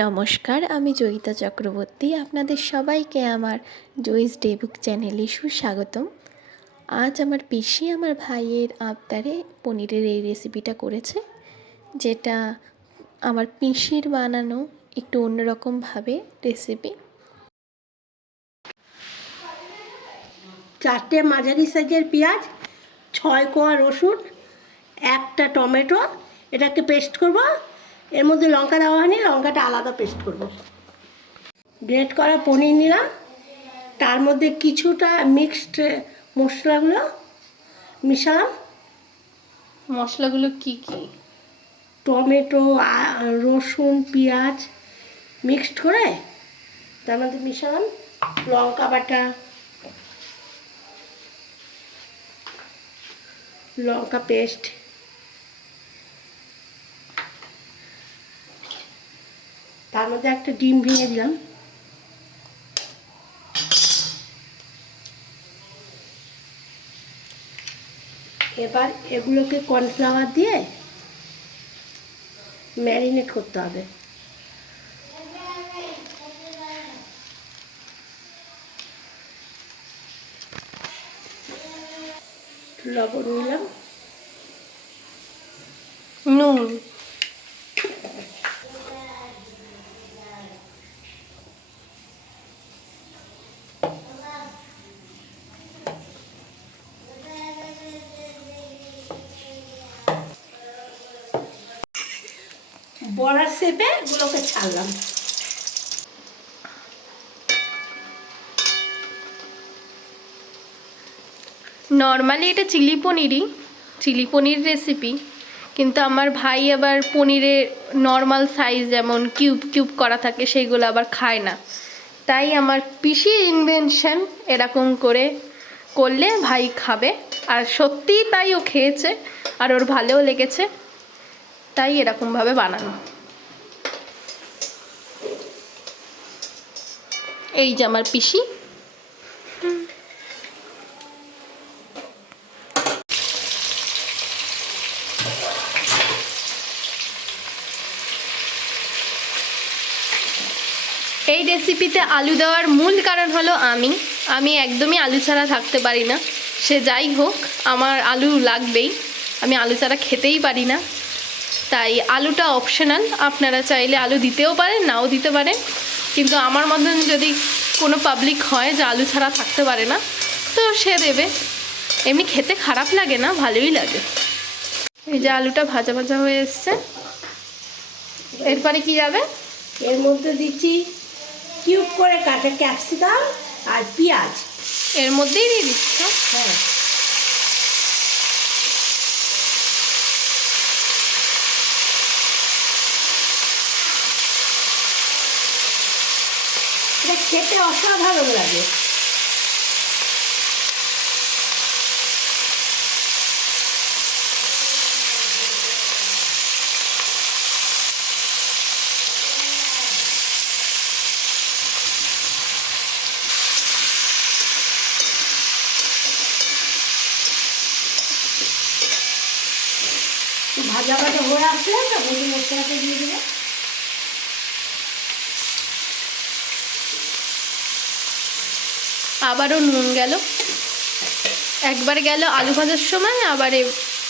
নমস্কার, আমি জয়িতা চক্রবর্তী। আপনাদের সবাইকে আমার জয়িস ডে বুক চ্যানেলে সুস্বাগতম। আজ আমার পিসি আমার ভাইয়ের আবদারে পনিরের এই রেসিপিটা করেছে, যেটা আমার পিসির বানানো একটু অন্যরকমভাবে রেসিপি। 4টে মাঝারি সাইজের পেঁয়াজ, 6 কোয়া রসুন, 1টা টমেটো, এটাকে পেস্ট করব। এর মধ্যে লঙ্কা দেওয়া হয়নি, লঙ্কাটা আলাদা পেস্ট করব। গ্রেট করা পনির নিলাম, তার মধ্যে কিছুটা মিক্সড মশলাগুলো মিশালাম। মশলাগুলো কি কি? টমেটো, রসুন, পেঁয়াজ মিক্সড করে তার মধ্যে মিশালাম। লঙ্কা বাটা, লঙ্কা পেস্ট, তার মধ্যে একটা ডিম ভেঙে দিলাম। এবার এগুলোকে কর্নফ্লাওয়ার দিয়ে ম্যারিনেট করতে হবে। লবণ নিলাম, নুন, বড়ার শেপে এগুলোকে ছাড়লাম। নর্মালি এটা চিলি পনির রেসিপি, কিন্তু আমার ভাই আবার পনিরের নর্মাল সাইজ যেমন কিউব কিউব করা থাকে সেইগুলো আবার খায় না। তাই আমার পিসির ইনভেনশন, এরকম করে করলে ভাই খাবে। আর সত্যিই তাই, ও খেয়েছে আর ওর ভালোও লেগেছে, তাই এরকমভাবে বানানো। এই যে আমার পিসি। এই রেসিপিতে আলু দেওয়ার মূল কারণ হলো আমি একদমই আলু ছাড়া থাকতে পারি না। সে যাই হোক, আমার আলু লাগবেই, আমি আলু ছাড়া খেতেই পারি না। তাই আলুটা অপশনাল, আপনারা চাইলে আলু দিতেও পারেন, নাও দিতে পারেন। কিন্তু আমার মতন যদি কোনো পাবলিক হয় যে আলু ছাড়া থাকতে পারে না, তো সে দেবে। এমনি খেতে খারাপ লাগে না, ভালোই লাগে। এই যে আলুটা ভাজা ভাজা হয়ে এসছে, এরপরে কি যাবে? এর মধ্যে দিচ্ছি কিউব করে কাটা ক্যাপসিকাম আর পেঁয়াজ। এর মধ্যেই দিয়ে দিচ্ছ? হ্যাঁ, এটা খেতে অসাধারণ লাগে। ভাজা ভাজা হয়ে আসলে তো ভেজে মশলাটা দিয়ে দেবে। আবারও নুন গেল, একবার গেল আলু ভাজার সময়, আবার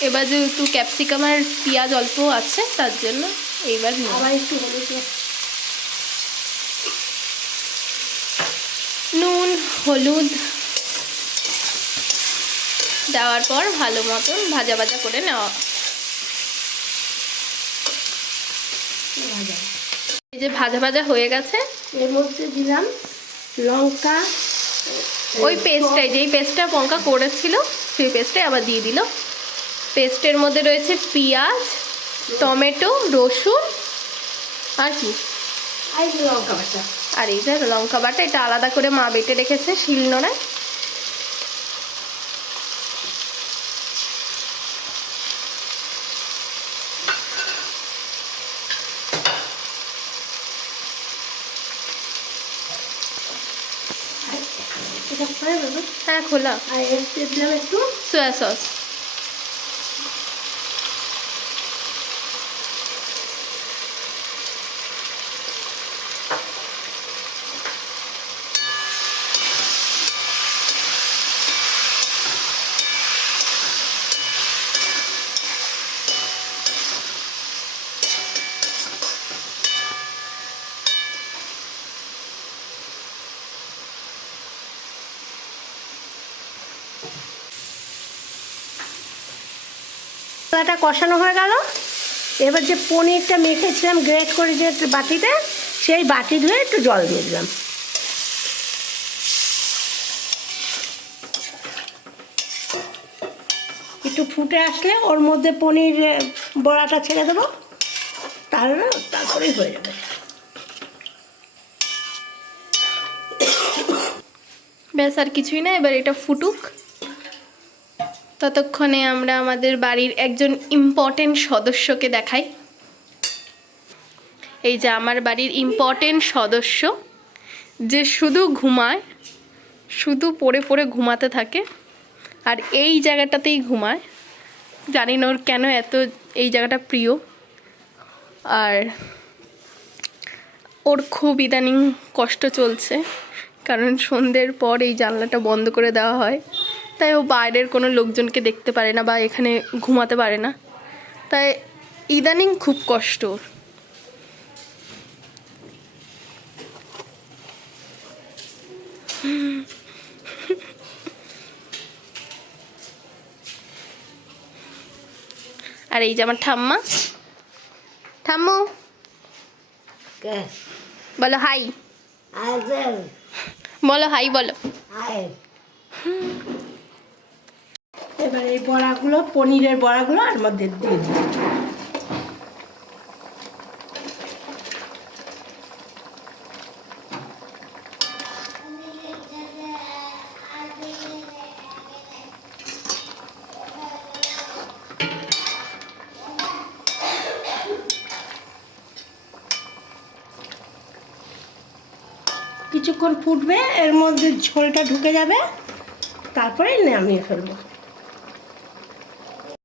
এবার যেহেতু ক্যাপসিকাম আর পেঁয়াজ অল্প আছে তার জন্য এইবার আবার একটু নুন হলুদ দেওয়ার পর ভালো মতন ভাজা ভাজা করে নেওয়া। এই যে ভাজা ভাজা হয়ে গেছে, এর মধ্যে দিলাম লঙ্কা, ওই পেস্টটাই, যেই পেস্টটা পঙ্কা করেছিল সেই পেস্টটাই আবার দিয়ে দিল। পেস্টের মধ্যে রয়েছে পেঁয়াজ, টমেটো, রসুন আর কি, আর লঙ্কা বাটা। আর এই যে লঙ্কা বাটা, এটা আলাদা করে মা বেটে রেখেছে শিলনোড়ায়। হ্যাঁ, খোলা। আর এর দিলাম একটু সয়া সস। মশলাটা কষানো হয়ে গেল। এবার যে পনিরটা মেখেছিলাম গ্রেট করে যে বাটিতে, সেই বাটি ধুয়ে একটু জল দিয়ে দিলাম। একটু ফুটে আসলে ওর মধ্যে পনির বড়াটা ছেড়ে দেবো, তারপরেই হয়ে যাবে। ব্যাস আর কিছুই না, এবার এটা ফুটুক। ততক্ষণে আমরা আমাদের বাড়ির একজন ইম্পর্টেন্ট সদস্যকে দেখাই। এই যে আমার বাড়ির ইম্পর্টেন্ট সদস্য, যে শুধু ঘুমায়, শুধু পড়ে পড়ে ঘুমাতে থাকে, আর এই জায়গাটাতেই ঘুমায়। জানি না ওর কেন এত এই জায়গাটা প্রিয়। আর ওর খুব ইদানিং কষ্ট চলছে, কারণ সন্ধ্যের পর এই জানলাটা বন্ধ করে দেওয়া হয়, তাই ও বাইরের কোনো লোকজনকে দেখতে পারে না বা এখানে ঘুমাতে পারে না, তাই ইদানিং খুব কষ্ট ওর। আর এই যে আমার ঠাম্মা, ঠাম্মু বলো হাই, বলো হাই বলো। এবার এই বড়াগুলো, পনিরের বড়াগুলো আর মধ্যে দিয়ে দিই। কিছুক্ষণ ফুটবে, এর মধ্যে ঝোলটা ঢুকে যাবে, তারপরে নামিয়ে ফেলবো।